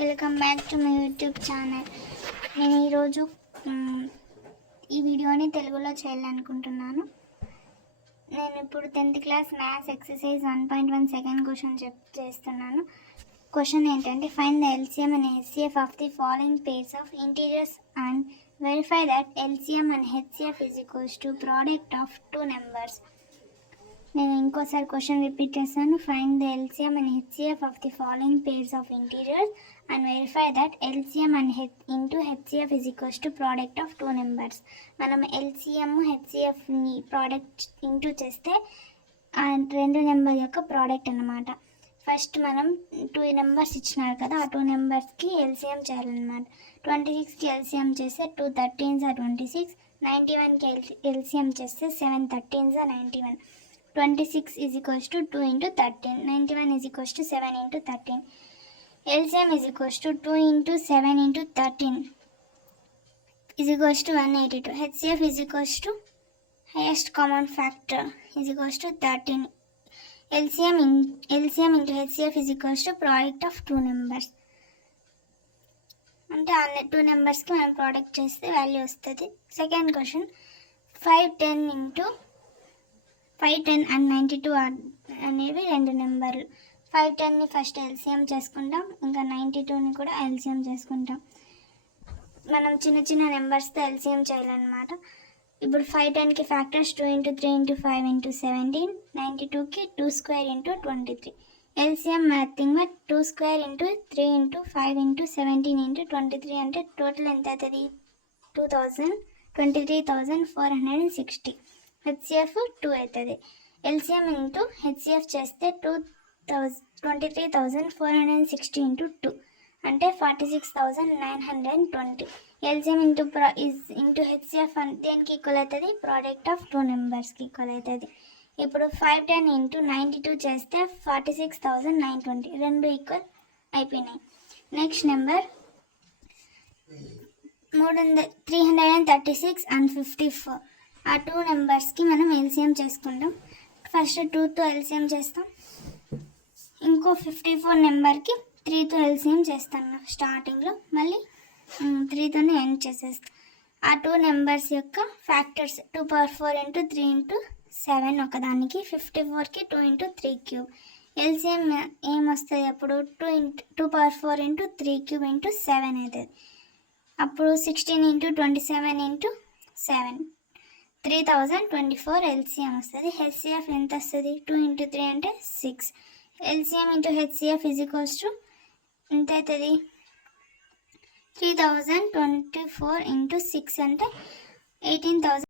Welcome back to my YouTube channel. నేను ఈరోజు ఈ వీడియోని తెలుగులో చేయాలనుకుంటున్నాను. నేను ఇప్పుడు 10th class maths exercise 1.1 second question చేస్తున్నాను. క్వశ్చన్ ఏంటంటే, find the LCM and HCF of the following pairs of integers and verify that LCM and HCF is equals to product of two numbers. నేను ఇంకోసారి question repeat చేస్తాను. Find the LCM and HCF of the following pairs of integers and verify that LCM and into HCF is equals to product of two numbers. మనం LCM HCF ని product into చేస్తే రెండు number యొక్క product అన్నమాట. First మనం 2 numbers ఇచ్చినారు కదా, ఆ 2 నెంబర్స్కి ఎల్సిఎం చేయాలన్నమాట. 26కి ఎల్సిఎం చేస్తే 2 13s are 26, 91కి ఎల్సిఎం చేస్తే 7 13s are 91. 26 is equals to 2 into 13, 91 is equals to 7 into 13. LCM is equals to 2 into 7 into 13 is equals to 182. HCF is equals to highest common factor is equals to 13. LCM into HCF is equals to product of two numbers. అంటే ఆ 2 నెంబర్స్కి మనం product చేస్తే value వస్తుంది. Second question, 5 10 and 92 అనేవి రెండు నెంబర్లు. 5 10ని first LCM చేసుకుంటాం, ఇంకా 92ని కూడా ఎల్సిఎం చేసుకుంటాం. మనం చిన్న చిన్న నెంబర్స్తో ఎల్సిఎం చేయాలన్నమాట. ఇప్పుడు 5 10కి ఫ్యాక్టర్స్ 2 into 3 into 5 into 17, 92కి 2 square into 23. LCM nothing but 2 square into 3 into 5 into 17 into 23 అంటే టోటల్ ఎంత అవుతుంది? 23,460. హెచ్సిఎఫ్ 2 అవుతుంది. ఎల్సిఎం ఇంటూ హెచ్సిఎఫ్ చేస్తే 23,460 into 2 అంటే 46,920. ఎల్సిఎం ఇంటూ హెచ్సిఎఫ్ దేనికి ఈక్వల్ అవుతుంది? ప్రోడక్ట్ ఆఫ్ టూ నెంబర్స్కి ఈక్వల్ అవుతుంది. ఇప్పుడు 5 10 into 92 చేస్తే 46,920, రెండు ఈక్వల్ అయిపోయినాయి. Next number 336 and 54. ఆ 2 నెంబర్స్కి మనం ఎల్సిఎం చేసుకుంటాం. ఫస్ట్ 2తో ఎల్సిఎం చేస్తాం, ఇంకో 54 నెంబర్కి 3తో ఎల్సిఎం చేస్తాను స్టార్టింగ్లో, మళ్ళీ 3తోనే ఎండ్ చేసేస్తాను. ఆ 2 నెంబర్స్ యొక్క ఫ్యాక్టర్స్ 2 power 4 into 3 into 7 ఒకదానికి, 54కి 2 into 3 cube. ఎల్సిఎం ఏమొస్తుంది అప్పుడు? 2 power 4 into 3 cube into 7 అవుతుంది. అప్పుడు 16 into 27 into 7, 3024 ఎల్సిఎం వస్తుంది. హెచ్సిఎఫ్ ఎంత వస్తుంది? 2 into 3 అంటే 6. LCM into HCF is equals to ఎంత అవుతుంది? 3024 into 6 అంటే 18,000.